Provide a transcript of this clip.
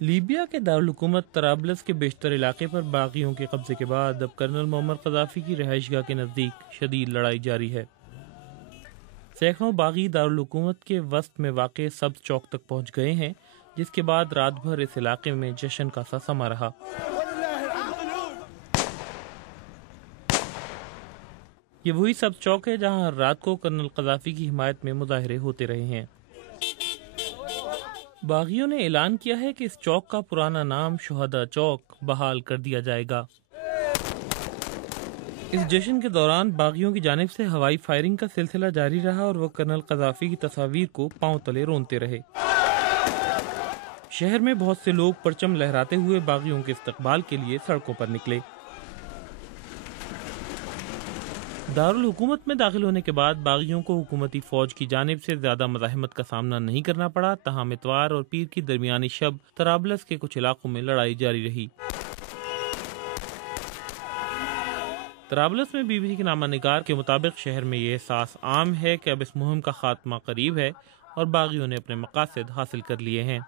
Libya کے دارالحکومت طرابلس کے بیشتر علاقے پر باغیوں کے قبضے کے بعد اب کرنل معمر قذافی کی رہائش گاہ کے نزدیک شدید لڑائی جاری ہے۔ سینکڑوں باغی دارالحکومت کے وسط میں واقع سبز چوک تک پہنچ گئے ہیں، جس کے بعد رات بھر اس علاقے میں جشن کا سا سما رہا۔ یہ وہی سبز چوک ہے جہاں ہر رات کو کرنل قذافی کی حمایت میں مظاہرے ہوتے رہے ہیں۔ باغیوں نے اعلان کیا ہے کہ اس چوک کا پرانا نام شہداء چوک بحال کر دیا جائے گا۔ اس جشن کے دوران باغیوں کی جانب سے ہوائی فائرنگ کا سلسلہ جاری رہا اور وہ کرنل قذافی کی تصاویر کو پاؤں تلے رونتے رہے۔ شہر میں بہت سے لوگ پرچم لہراتے ہوئے باغیوں کے استقبال کے لیے سڑکوں پر نکلے۔ دارالحکومت میں داخل ہونے کے بعد باغیوں کو حکومتی فوج کی جانب سے زیادہ مزاحمت کا سامنا نہیں کرنا پڑا، تاہم اتوار اور پیر کی درمیانی شب طرابلس کے کچھ علاقوں میں لڑائی جاری رہی۔ طرابلس میں بی بی سی کے نامہ نگار کے مطابق شہر میں یہ احساس عام ہے کہ اب اس مہم کا خاتمہ قریب ہے اور باغیوں نے اپنے مقاصد حاصل کر لیے ہیں۔